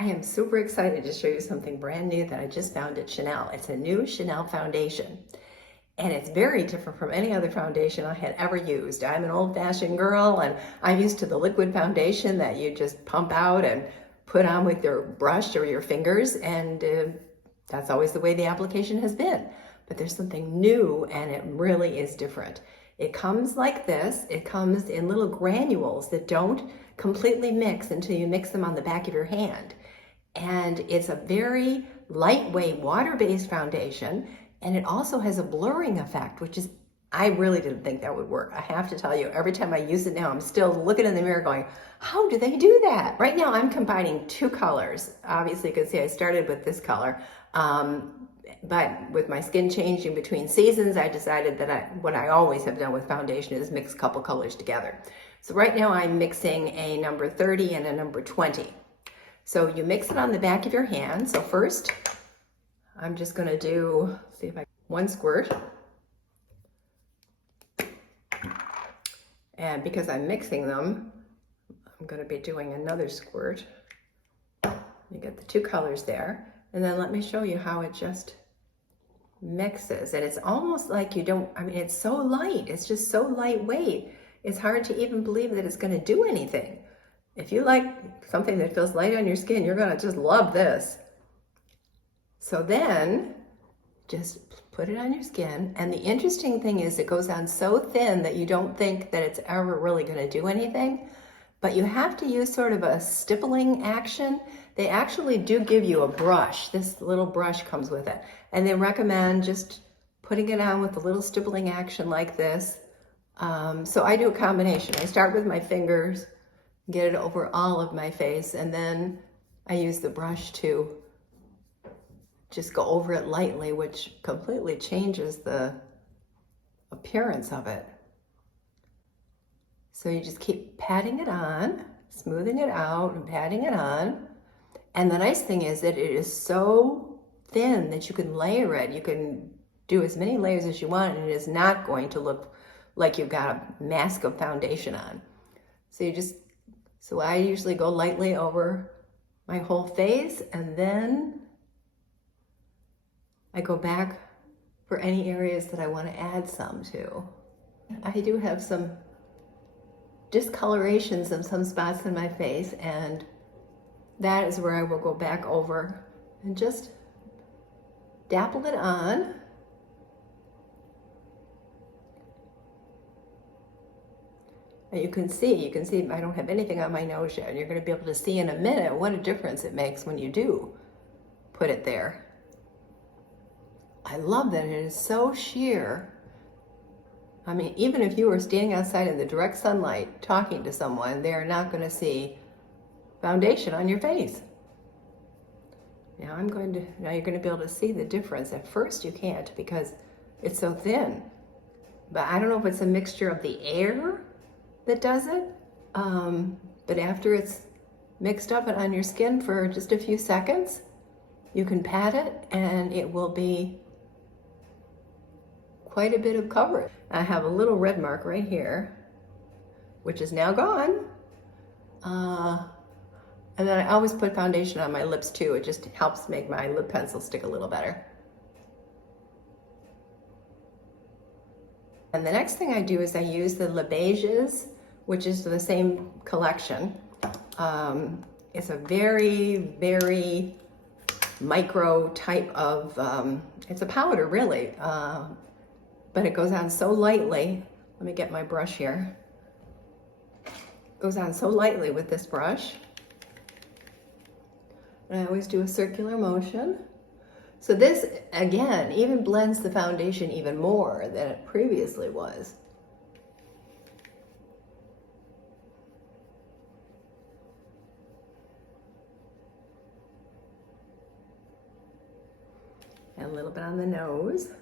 I am super excited to show you something brand new that I just found at Chanel. It's a new Chanel foundation, and it's very different from any other foundation I had ever used. I'm an old-fashioned girl, and I'm used to the liquid foundation that you just pump out and put on with your brush or your fingers, and that's always the way the application has been. But there's something new, and it really is different. It comes like this. It comes in little granules that don't completely mix until you mix them on the back of your hand. And it's a very lightweight water-based foundation, and it also has a blurring effect, which is, I really didn't think that would work. I have to tell you, every time I use it now, I'm still looking in the mirror going, how do they do that? Right now I'm combining two colors. Obviously you can see I started with this color, but with my skin changing between seasons, I decided that what I always have done with foundation is mix a couple colors together. So right now I'm mixing a number 30 and a number 20. So you mix it on the back of your hand. So first, I'm just gonna do, see if I, one squirt. And because I'm mixing them, I'm gonna be doing another squirt. You get the two colors there. And then let me show you how it just mixes. And it's almost like you don't, I mean, it's so light. It's just so lightweight. It's hard to even believe that it's gonna do anything. If you like something that feels light on your skin, you're gonna just love this. So then, just put it on your skin. And the interesting thing is it goes on so thin that you don't think that it's ever really gonna do anything, but you have to use sort of a stippling action. They actually do give you a brush. This little brush comes with it. And they recommend just putting it on with a little stippling action like this. So I do a combination. I start with my fingers, get it over all of my face, and then I use the brush to just go over it lightly, which completely changes the appearance of it. So you just keep patting it on, smoothing it out and patting it on. And the nice thing is that it is so thin that you can layer it. You can do as many layers as you want, and it is not going to look like you've got a mask of foundation on. So I usually go lightly over my whole face, and then I go back for any areas that I want to add some to. I do have some discolorations in some spots in my face, and that is where I will go back over and just dapple it on. And you can see I don't have anything on my nose yet. You're going to be able to see in a minute what a difference it makes when you do put it there. I love that it is so sheer. I mean, even if you were standing outside in the direct sunlight talking to someone, they're not going to see foundation on your face. Now you're going to be able to see the difference. At first you can't because it's so thin. But I don't know if it's a mixture of the air that does it, but after it's mixed up and on your skin for just a few seconds, you can pat it and it will be quite a bit of coverage. I have a little red mark right here, which is now gone. And then I always put foundation on my lips too. It just helps make my lip pencil stick a little better. And the next thing I do is I use the Beiges, which is the same collection. It's a very, very micro type of, it's a powder really, but it goes on so lightly. Let me get my brush here. It goes on so lightly with this brush. And I always do a circular motion. So this, again, even blends the foundation even more than it previously was. And a little bit on the nose.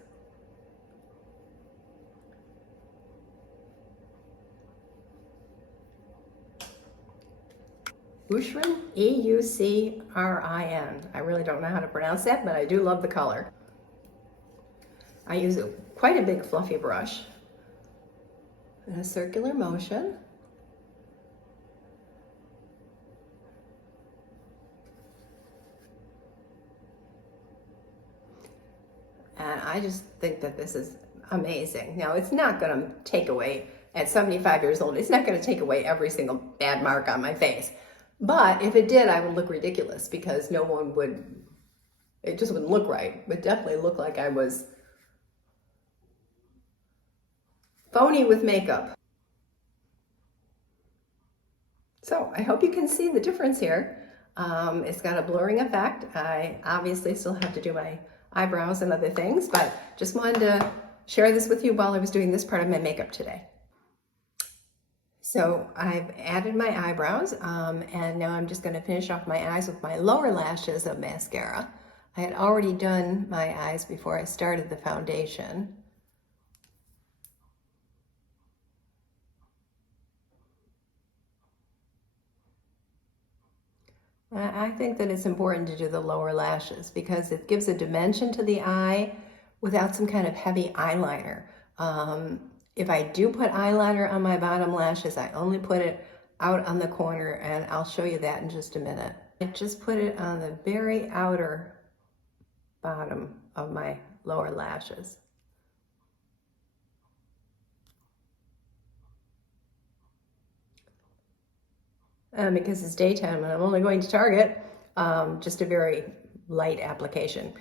Eucerin, E-U-C-R-I-N. I really don't know how to pronounce that, but I do love the color. I use quite a big fluffy brush in a circular motion. And I just think that this is amazing. Now, it's not going to take away, at 75 years old, it's not going to take away every single bad mark on my face. But if it did, I would look ridiculous because no one would, it just wouldn't look right. It would definitely look like I was phony with makeup. So I hope you can see the difference here. It's got a blurring effect. I obviously still have to do my eyebrows and other things, but just wanted to share this with you while I was doing this part of my makeup today. So I've added my eyebrows, and now I'm just going to finish off my eyes with my lower lashes of mascara. I had already done my eyes before I started the foundation. I think that it's important to do the lower lashes because it gives a dimension to the eye without some kind of heavy eyeliner. If I do put eyeliner on my bottom lashes, I only put it out on the corner, and I'll show you that in just a minute. I just put it on the very outer bottom of my lower lashes. Because it's daytime and I'm only going to Target, just a very light application.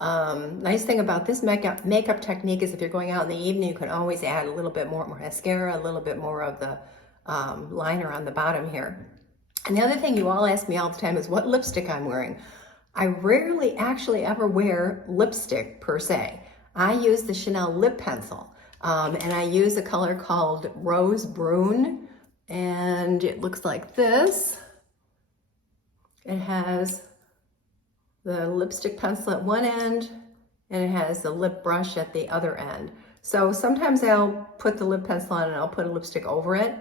Nice thing about this makeup technique is if you're going out in the evening, you can always add a little bit more mascara, a little bit more of the liner on the bottom here. And the other thing you all ask me all the time is what lipstick I'm wearing. I rarely actually ever wear lipstick per se. I use the Chanel lip pencil, and I use a color called Rose Brune, and it looks like this. It has the lipstick pencil at one end, and it has the lip brush at the other end. So sometimes I'll put the lip pencil on and I'll put a lipstick over it,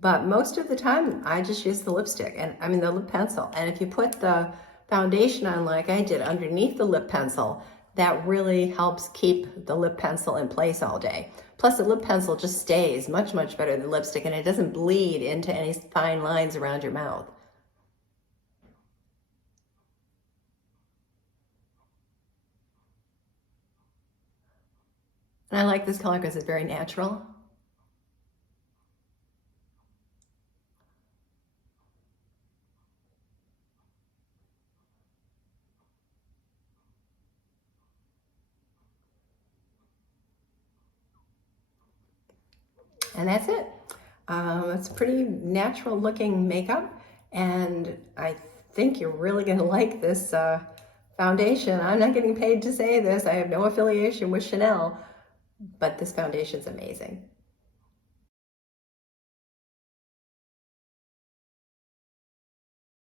but most of the time I just use the lipstick, and I mean the lip pencil. And if you put the foundation on like I did underneath the lip pencil, that really helps keep the lip pencil in place all day. Plus the lip pencil just stays much, much better than lipstick, and it doesn't bleed into any fine lines around your mouth. And I like this color because it's very natural. And that's it. It's pretty natural looking makeup, and I think you're really going to like this foundation. I'm not getting paid to say this. I have no affiliation with Chanel, but this foundation's amazing.